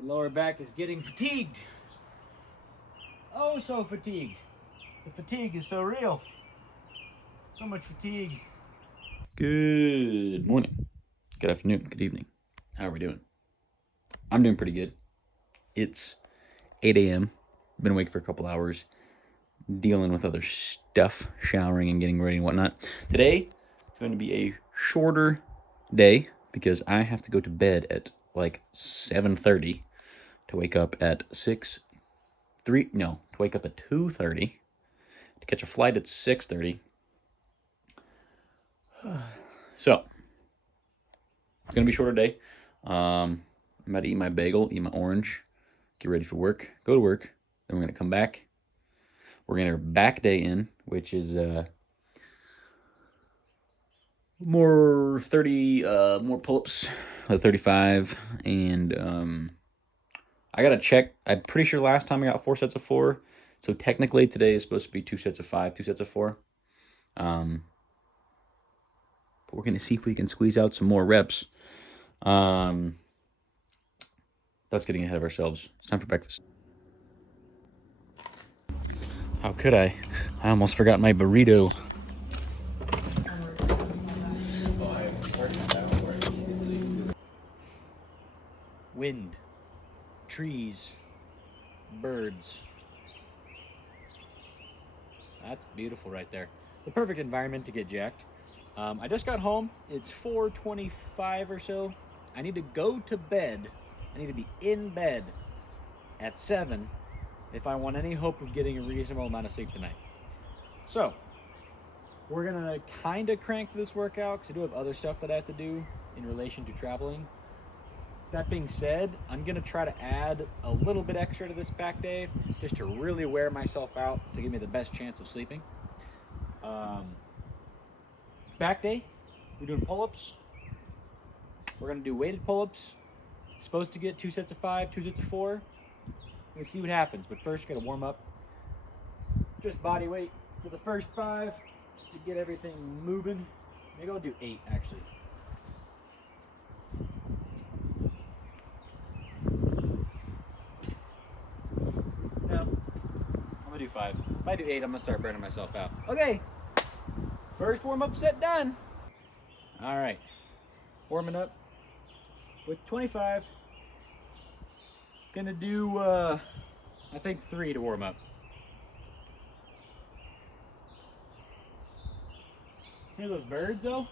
The lower back is getting fatigued. Oh, so fatigued. The fatigue is so real. So much fatigue. Good morning, good afternoon, good evening. How are we doing? I'm doing pretty good. It's 8 a.m. Been awake for a couple hours, dealing with other stuff, showering and getting ready and whatnot. Today is going to be a shorter day because I have to go to bed at like 7:30 to wake up at 2:30 to catch a flight at 6:30. So it's gonna be a shorter day. I'm about to eat my bagel, eat my orange, get ready for work, go to work. Then we're gonna come back. We're gonna get our back day in, which is more 30, more pull-ups, 35, and I gotta check. I'm pretty sure last time I got 4 sets of 4, so technically today is supposed to be 2 sets of 5, 2 sets of 4. But we're gonna see if we can squeeze out some more reps. That's getting ahead of ourselves. It's time for breakfast. How could I? I almost forgot my burrito. Wind, trees, birds. That's beautiful right there. The perfect environment to get jacked. I just got home. It's 4:25 or so. I need to go to bed. I need to be in bed at 7 if I want any hope of getting a reasonable amount of sleep tonight. So, we're gonna kind of crank this workout because I do have other stuff that I have to do in relation to traveling. That being said, I'm gonna try to add a little bit extra to this back day just to really wear myself out to give me the best chance of sleeping. Back day, we're doing pull-ups. We're gonna do weighted pull-ups. Supposed to get 2 sets of 5, 2 sets of 4. We're gonna see what happens, but first gotta warm up. Just body weight for the first 5, just to get everything moving. Maybe I'll do 8 actually. No, I'm gonna do 5. If I do 8, I'm gonna start burning myself out. Okay, first warm-up set done. All right, warming up with 25. Gonna do, I think 3 to warm up. Hear those birds though?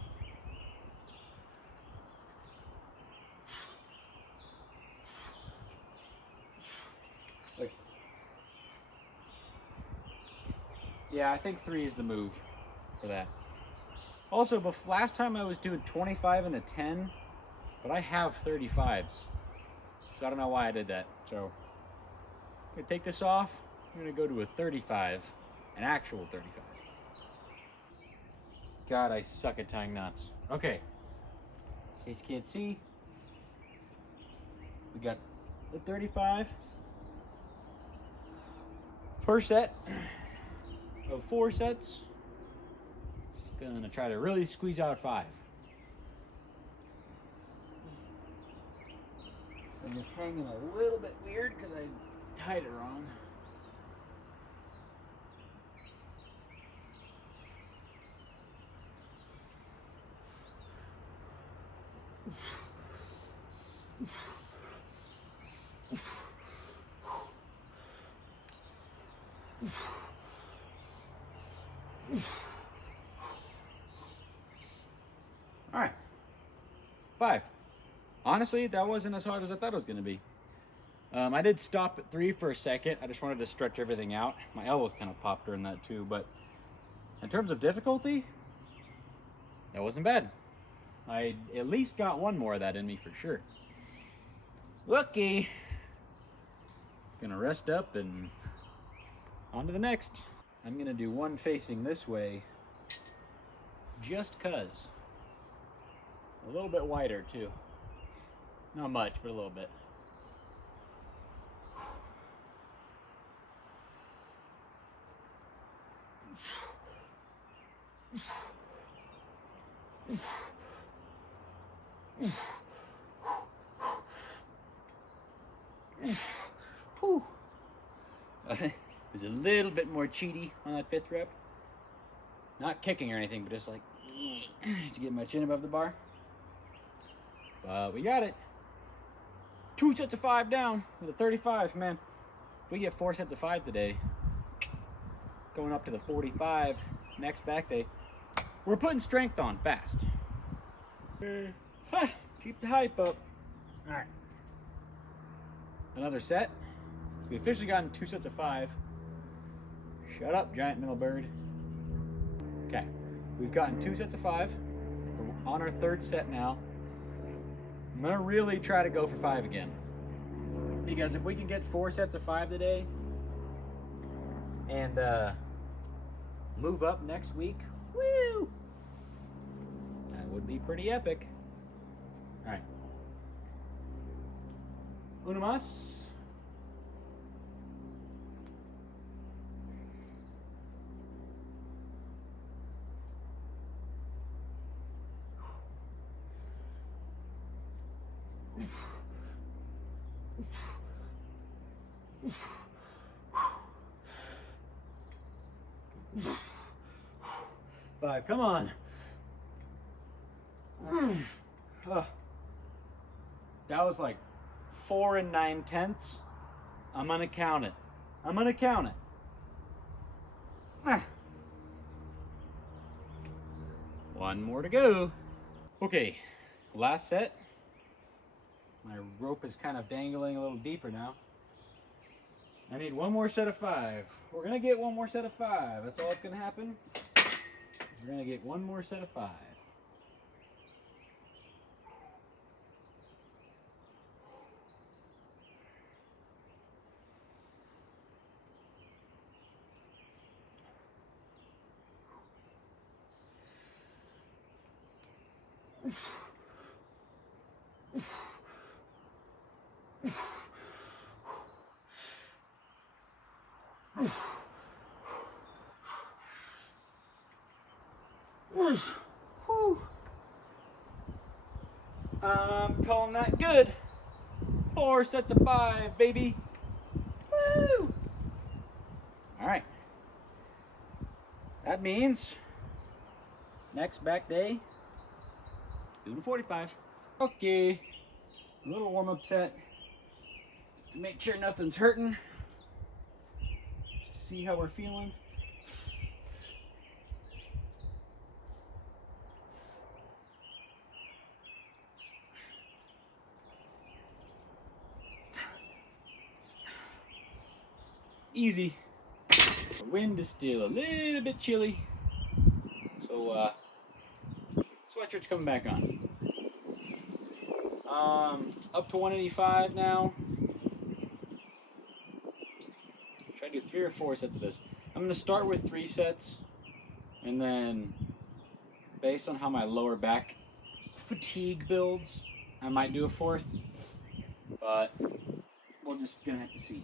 Like, yeah, I think 3 is the move for that. Also, last time I was doing 25 and a 10, but I have 35s. So I don't know why I did that. So I'm gonna take this off. I'm gonna go to a 35, an actual 35. God, I suck at tying knots. Okay, in case you can't see, we got the 35. First set of 4 sets. Gonna try to really squeeze out 5. I'm just hanging a little bit weird because I tied it wrong. All right, 5. Honestly, that wasn't as hard as I thought it was going to be. I did stop at 3 for a second. I just wanted to stretch everything out. My elbows kind of popped during that too, but in terms of difficulty, that wasn't bad. I at least got one more of that in me for sure. Lucky. Gonna rest up and on to the next. I'm gonna do one facing this way just cuz. A little bit wider too. Not much, but a little bit. Whew. It was a little bit more cheaty on that 5th rep. Not kicking or anything, but just like to get my chin above the bar. But we got it. 2 sets of 5 down with a 35, man. If we get 4 sets of 5 today, going up to the 45 next back day, we're putting strength on fast. Keep the hype up. All right. Another set. We officially gotten 2 sets of 5. Shut up, giant middle bird. Okay, we've gotten 2 sets of 5. We're on our 3rd set now. I'm gonna really try to go for 5 again. Because if we can get 4 sets of 5 today and move up next week, woo! That would be pretty epic. All right. Uno más. Five, come on. That was like 4 9/10. I'm gonna count it. I'm gonna count it. One more to go. Okay, last set. My rope is kind of dangling a little deeper now. I need 1 more set of 5. We're gonna get 1 more set of 5. That's all that's gonna happen. We're gonna get 1 more set of 5. I'm calling that good. 4 sets of 5, baby. Woo! All right. That means next back day, doing 45. Okay. A little warm-up set to make sure nothing's hurting. Just to see how we're feeling. Easy. The wind is still a little bit chilly, so sweatshirt's coming back on. Up to 185 now. Should I do 3 or 4 sets of this? I'm gonna start with 3 sets, and then based on how my lower back fatigue builds, I might do a 4th, but we're just gonna have to see.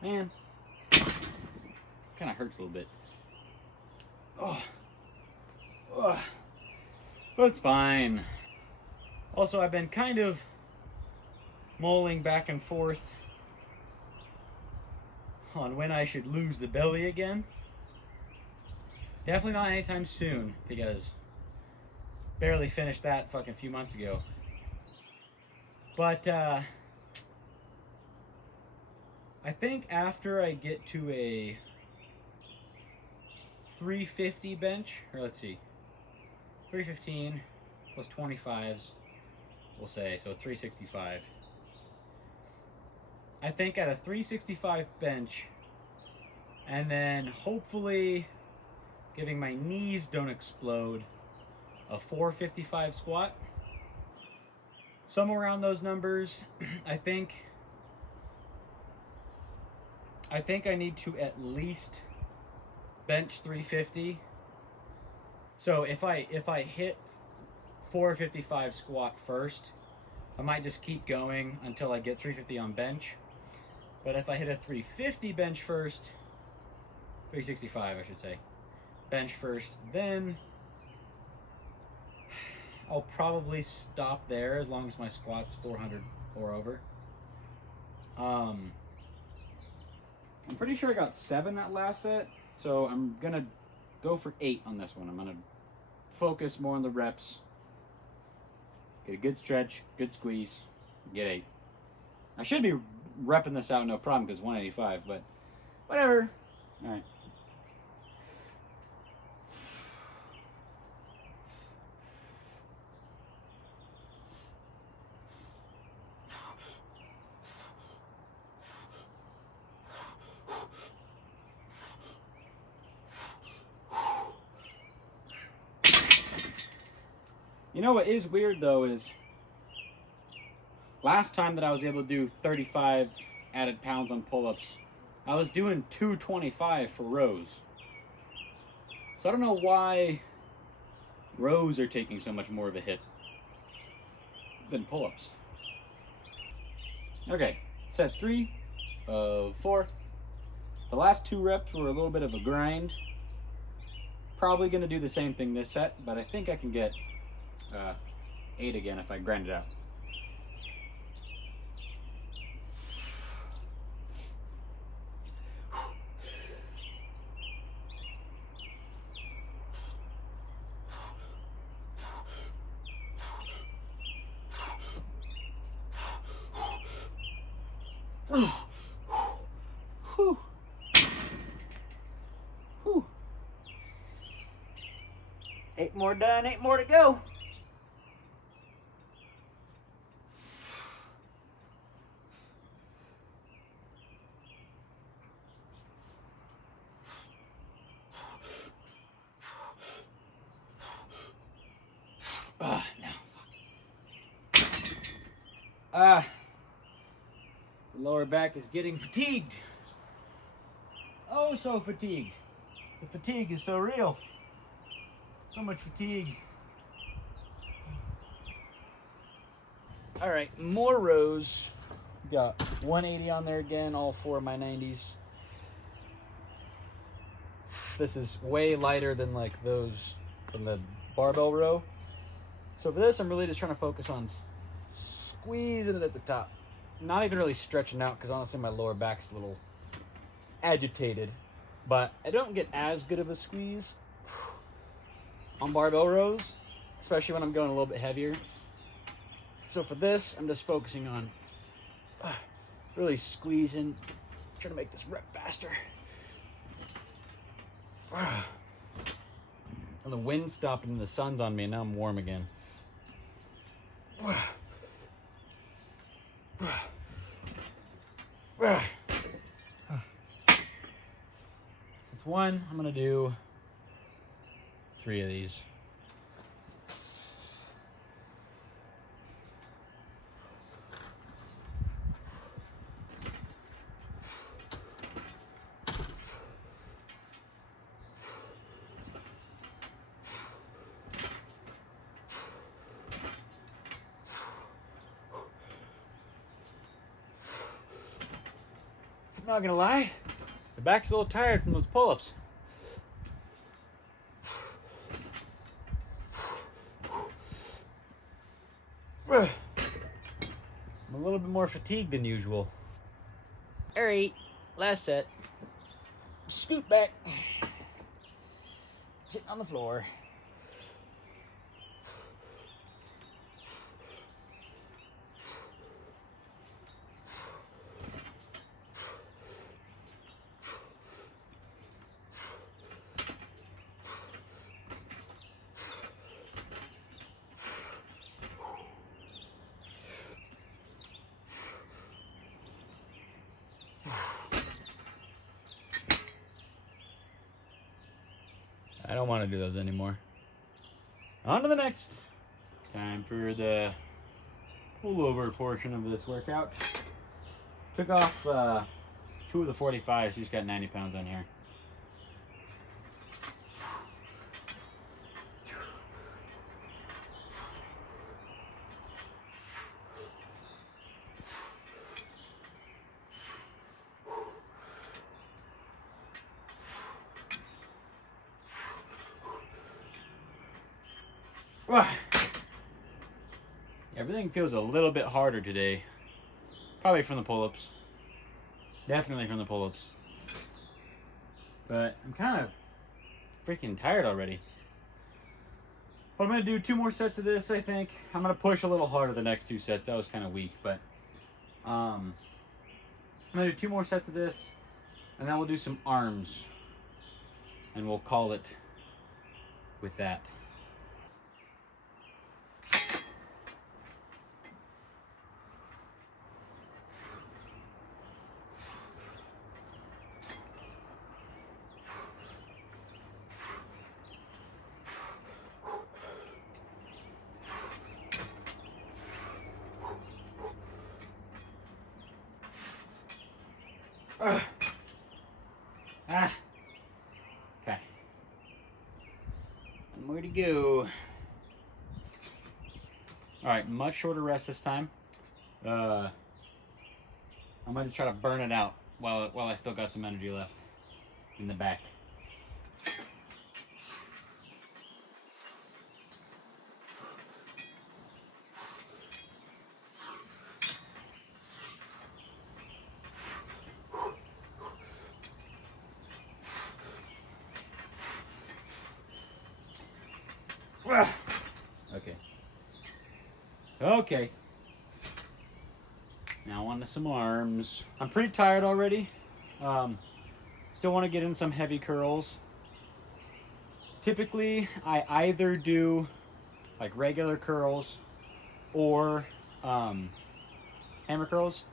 Man, kind of hurts a little bit. But it's fine. Also, I've been kind of mulling back and forth on when I should lose the belly again. Definitely not anytime soon, because barely finished that fucking few months ago. But I think after I get to a 350 bench, or let's see, 315 plus 25s, we'll say, so 365. I think at a 365 bench, and then hopefully, getting my knees don't explode, a 455 squat. Somewhere around those numbers. I think I need to at least bench 350. So if I hit 455 squat first. I might just keep going until I get 350 on bench. But if I hit a 350 bench first, 365 I should say, bench first, then I'll probably stop there as long as my squat's 400 or over. I'm pretty sure I got 7 that last set, so I'm gonna go for 8 on this one. I'm gonna focus more on the reps, get a good stretch, good squeeze, get 8. I should be repping this out no problem because 185, but whatever. All right. You know what is weird though is last time that I was able to do 35 added pounds on pull-ups, I was doing 225 for rows. So I don't know why rows are taking so much more of a hit than pull-ups. Okay, set 3 of 4. The last 2 reps were a little bit of a grind. Probably gonna do the same thing this set, but I think I can get 8 again if I grind it out. Whew. Whew. 8 more done, 8 more to go. No, fuck. The lower back is getting fatigued. Oh, so fatigued. The fatigue is so real. So much fatigue. All right, more rows. Got 180 on there again, all 4 of my 90s. This is way lighter than like those from the barbell row. So for this, I'm really just trying to focus on squeezing it at the top. Not even really stretching out because honestly my lower back's a little agitated. But I don't get as good of a squeeze on barbell rows, especially when I'm going a little bit heavier. So for this, I'm just focusing on really squeezing, trying to make this rep faster. And the wind stopped and the sun's on me and now I'm warm again. It's 1. I'm gonna do 3 of these. Not gonna lie, the back's a little tired from those pull-ups. I'm a little bit more fatigued than usual. All right, last set. Scoot back. Sitting on the floor. I don't want to do those anymore. On to the next. Time for the pullover portion of this workout. Took off 2 of the 45s. She's got 90 pounds on here. Everything feels a little bit harder today. Probably from the pull-ups. Definitely from the pull-ups. But I'm kind of freaking tired already. But I'm going to do 2 more sets of this, I think. I'm going to push a little harder the next 2 sets. That was kind of weak, but I'm going to do 2 more sets of this, and then we'll do some arms. And we'll call it with that. Okay. One more to go. Alright, much shorter rest this time. I'm going to try to burn it out while I still got some energy left in the back. Okay. Okay. Now on to some arms. I'm pretty tired already. Still want to get in some heavy curls. Typically, I either do like regular curls or hammer curls,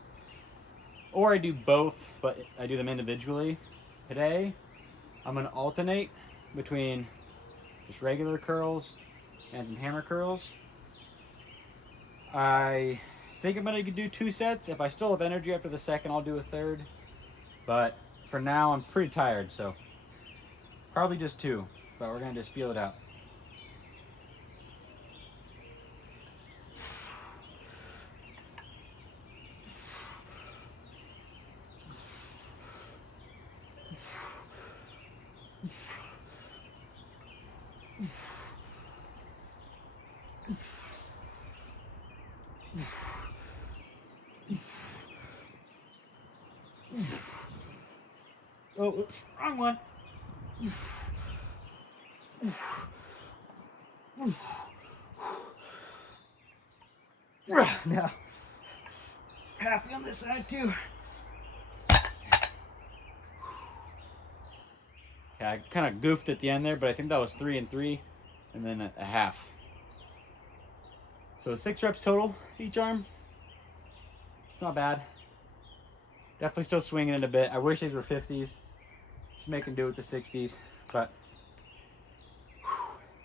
or I do both, but I do them individually. Today, I'm going to alternate between just regular curls and some hammer curls. I think I'm going to do 2 sets. If I still have energy after the second, I'll do a third. But for now, I'm pretty tired, so probably just 2. But we're going to just feel it out. Oh, oops, wrong one. Now, halfway on this side too. Okay, I kind of goofed at the end there, but I think that was 3 and 3, and then a half. So 6 reps total each arm. It's not bad. Definitely still swinging it a bit. I wish these were 50s. Just make them do with the 60s. But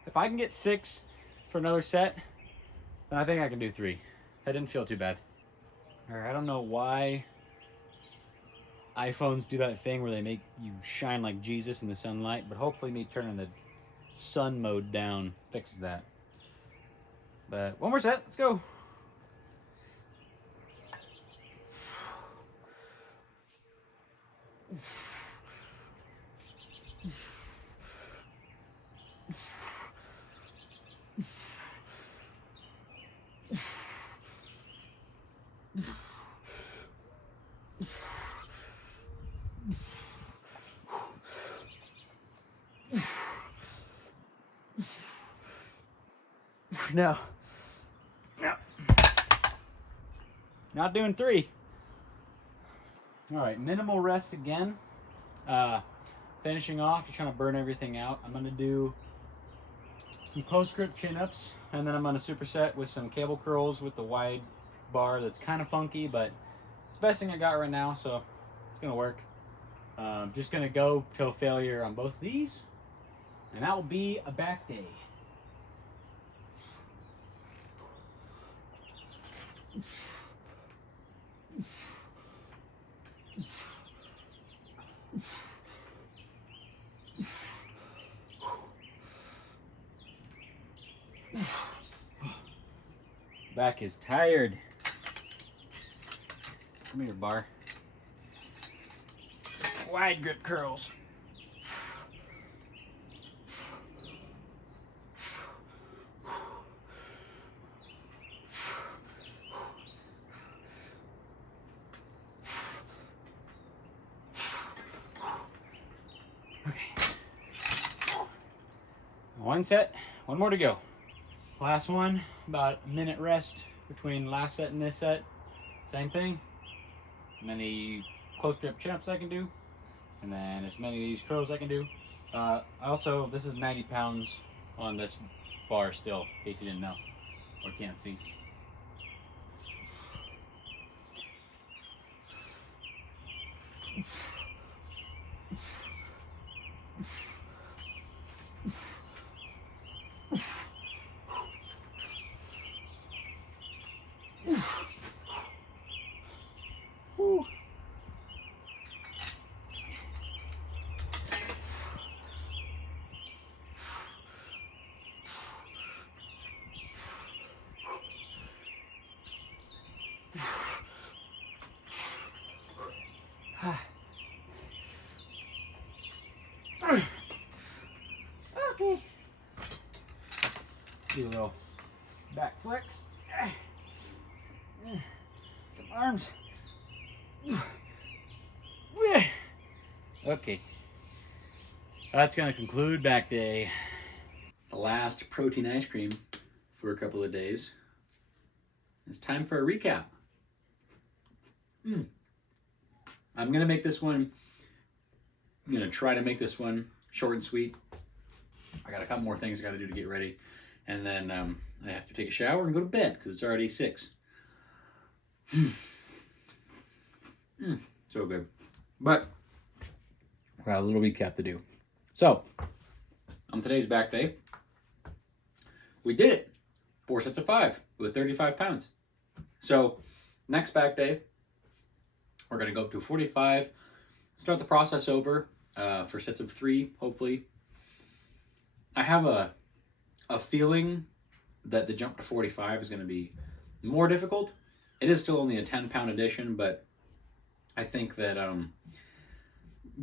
if I can get 6 for another set, then I think I can do 3. That didn't feel too bad. All right, I don't know why iPhones do that thing where they make you shine like Jesus in the sunlight, but hopefully me turning the sun mode down fixes that. But 1 more set, let's go. No. Not doing 3. All right, minimal rest again. Finishing off, just trying to burn everything out. I'm gonna do some close grip chin-ups, and then I'm gonna superset with some cable curls with the wide bar that's kind of funky, but it's the best thing I got right now, so it's gonna work. Just gonna go till failure on both of these, and that will be a back day. Back is tired. Come here, bar. Wide grip curls. One set, one more to go. Last one, about a minute rest between last set and this set. Same thing. Many close grip chin-ups I can do, and then as many of these curls I can do. Also, this is 90 pounds on this bar still, in case you didn't know or can't see. Whew. Okay. Do a little back flex. Some arms. Okay. That's gonna conclude back day. The last protein ice cream for a couple of days. It's time for a recap. I'm gonna make this one. I'm gonna try to make this one short and sweet. I got a couple more things I gotta do to get ready, and then I have to take a shower and go to bed because it's already 6. So good. But we got a little recap to do. So on today's back day, we did it. 4 sets of 5 with 35 pounds. So next back day, we're gonna go up to 45. Start the process over for sets of 3, hopefully. I have a feeling that the jump to 45 is going to be more difficult. It is still only a 10-pound addition, but I think that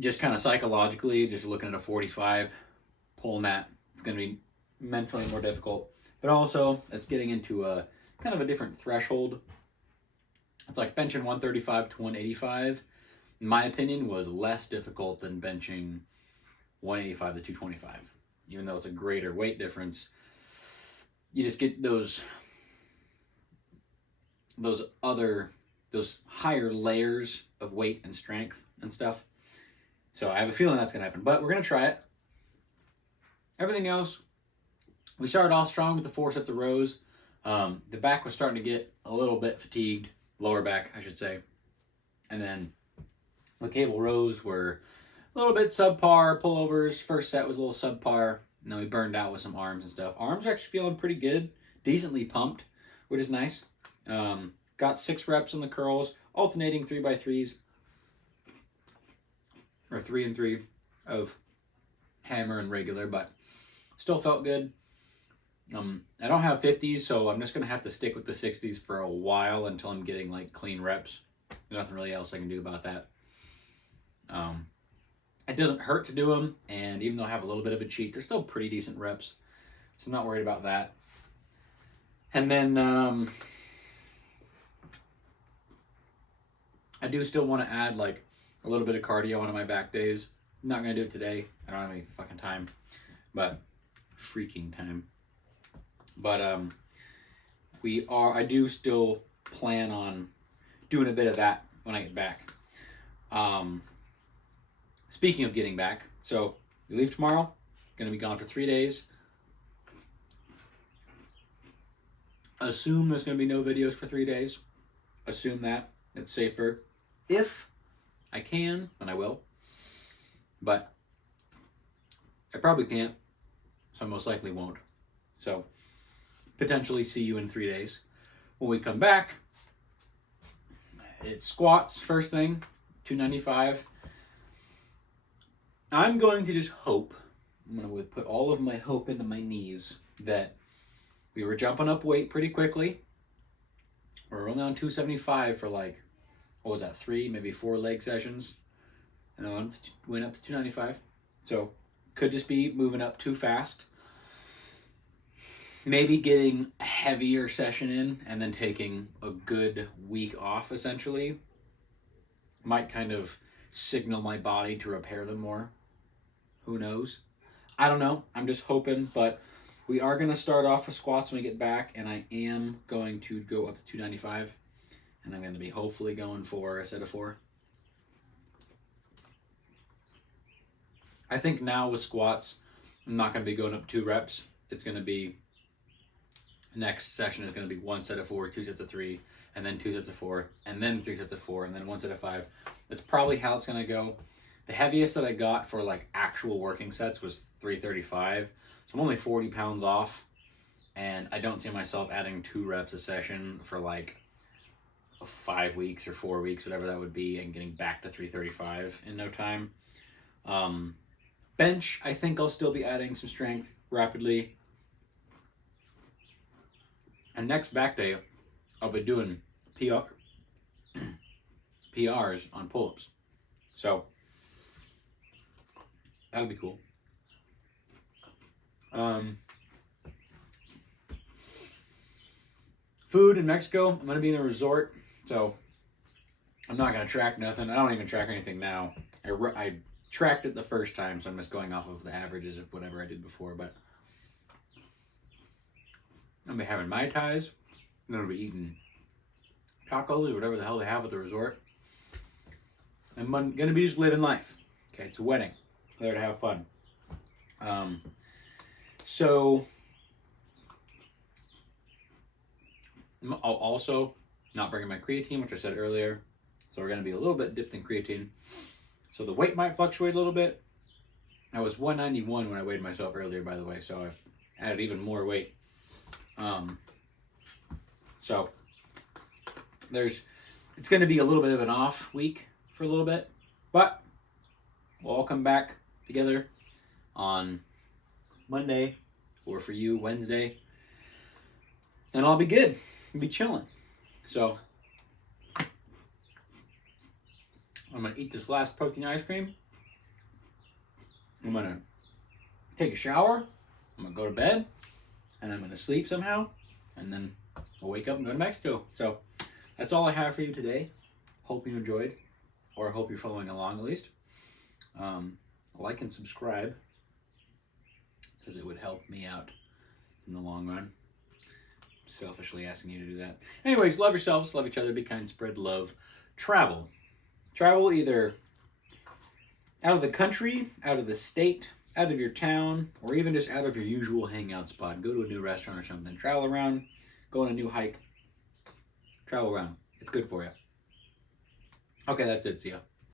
just kind of psychologically, just looking at a 45, pulling that, it's going to be mentally more difficult. But also, it's getting into a kind of a different threshold. It's like benching 135 to 185. In my opinion, was less difficult than benching 185 to 225. Even though it's a greater weight difference, you just get those higher layers of weight and strength and stuff. So I have a feeling that's gonna happen, but we're gonna try it. Everything else, we started off strong with the 4 sets of rows. The back was starting to get a little bit fatigued, lower back, I should say. And then the cable rows were a little bit subpar. Pullovers, first set was a little subpar. And then we burned out with some arms and stuff. Arms are actually feeling pretty good, decently pumped, which is nice. Got 6 reps on the curls, alternating 3x3s, or 3 and 3 of hammer and regular, but still felt good. I don't have 50s, so I'm just gonna have to stick with the 60s for a while until I'm getting like clean reps. There's nothing really else I can do about that. It doesn't hurt to do them, and even though I have a little bit of a cheat, they're still pretty decent reps, so I'm not worried about that. And then I do still want to add like a little bit of cardio onto my back days. I'm not gonna do it today. I don't have any fucking time, but freaking time. But I do still plan on doing a bit of that when I get back. Speaking of getting back, so we leave tomorrow, gonna be gone for 3 days. Assume there's gonna be no videos for 3 days. Assume that, it's safer. If I can, then I will. But I probably can't, so I most likely won't. So potentially see you in 3 days. When we come back, it's squats first thing, 295. I'm going to just hope, I'm going to put all of my hope into my knees that we were jumping up weight pretty quickly. We're only on 275 for like, what was that, 3, maybe 4 leg sessions. And then went up to 295. So could just be moving up too fast. Maybe getting a heavier session in and then taking a good week off essentially. Might kind of signal my body to repair them more. Who knows? I don't know. I'm just hoping, but we are going to start off with squats when we get back, and I am going to go up to 295, and I'm going to be hopefully going for a set of 4. I think now with squats, I'm not going to be going up 2 reps. It's going to be, next session is going to be 1 set of 4, 2 sets of 3, and then 2 sets of 4, and then 3 sets of 4, and then 1 set of 5. That's probably how it's going to go. The heaviest that I got for like actual working sets was 335. So I'm only 40 pounds off, and I don't see myself adding 2 reps a session for like 5 weeks or 4 weeks, whatever that would be, and getting back to 335 in no time. Bench, I think I'll still be adding some strength rapidly. And next back day, I'll be doing PRs on pull-ups. So that'll be cool. Food in Mexico, I'm going to be in a resort, so I'm not going to track nothing. I don't even track anything now. I tracked it the first time, so I'm just going off of the averages of whatever I did before, but I'm going to be having Mai Tais. I'm going to be eating tacos or whatever the hell they have at the resort. I'm going to be just living life. Okay, it's a wedding. I'm there to have fun. So I'll also not bringing my creatine, which I said earlier. So we're going to be a little bit dipped in creatine. So the weight might fluctuate a little bit. I was 191 when I weighed myself earlier, by the way, so I've added even more weight. So it's going to be a little bit of an off week for a little bit, but we'll all come back together on Monday, or for you, Wednesday, and I'll be good. I'll be chilling. So I'm going to eat this last protein ice cream. I'm going to take a shower. I'm going to go to bed. And I'm going to sleep somehow. And then I'll wake up and go to Mexico. So that's all I have for you today. Hope you enjoyed. Or I hope you're following along at least. Like and subscribe, because it would help me out in the long run. Selfishly asking you to do that. Anyways, love yourselves, love each other, be kind, spread love. Travel. Travel either out of the country, out of the state, out of your town, or even just out of your usual hangout spot. Go to a new restaurant or something. Travel around, go on a new hike. Travel around. It's good for you. Okay, that's it. See ya.